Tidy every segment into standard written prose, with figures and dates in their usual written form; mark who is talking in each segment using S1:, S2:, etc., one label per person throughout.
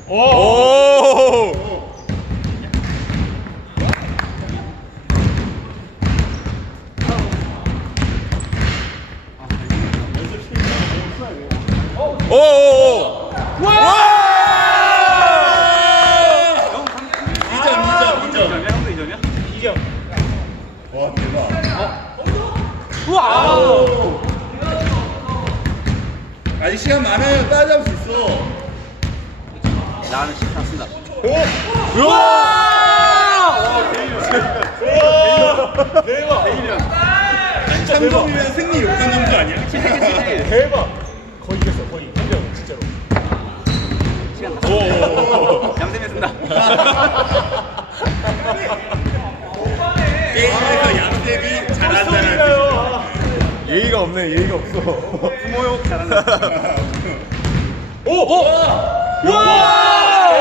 S1: 오! 오! 와!
S2: 2점. 형도 2점이야?
S3: 2점.
S1: 와, 대박.
S3: 우와.
S1: 아직 시간 많아요. 따라잡을 수 있어.
S2: 나는 10타 쓴다.
S1: 우와!
S3: 대박.
S2: 대일이야.
S1: 3점이면 승리 욕한 점수 아니야?
S3: 대박. 거의 이겼어. 거의. 1점 진짜로.
S2: 시간 다
S1: 오!
S2: 양쌤이 쓴다.
S1: 게임에서 양쌤이 잘한다는
S3: 소리가요.
S4: 예의가 없네. 예의가 없어.
S2: 부모욕 잘한다.
S3: 오! 와!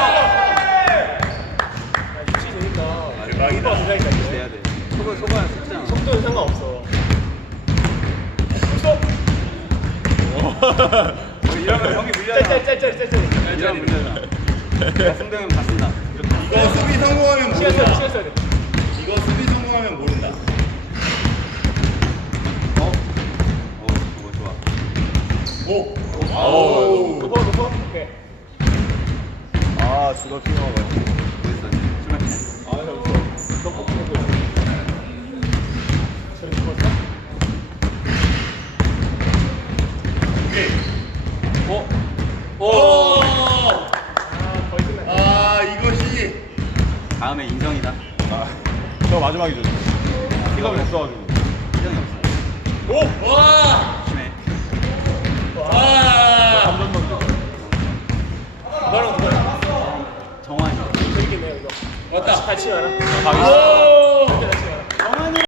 S3: 유치 재밌다.
S1: 대박이다.
S3: 된다니까 이거.
S2: 돼야 돼. 속어야 속잖아.
S3: 속도는 상관없어.
S2: 이러면 형이 물려잖아.
S3: 짤짤짤짤짤.
S2: 이러면 물려잖아. 내가 승대면 다 쓴다.
S1: 이거 수비 성공하면
S3: 시간 써야 돼.
S1: 모른다.
S3: 시간 써야 돼.
S1: 이거 수비 성공하면 모른다.
S2: 그거 좋아.
S1: 오!
S3: 아우. 높아 높아. 오케이.
S4: 아, 주더 킹하고.
S2: 멋있어. 출발해.
S3: 아, 형 너 뽑히는 거. 저기 죽었어?
S1: 오케이.
S3: 오.
S1: 오!
S3: 아, 거의 끝났네.
S1: 아, 이것이.
S2: 다음에 인정이다.
S4: 저 마지막이죠. 시간이 없어가지고.
S2: 인정이 없어.
S1: 오! 와!
S2: 조심해.
S1: 와!
S4: 감전 던져.
S3: 누가랑 누가?
S2: 정환이.
S3: 재밌겠네요 이거.
S1: 왔다.
S3: 같이 가라.
S4: 가겠어.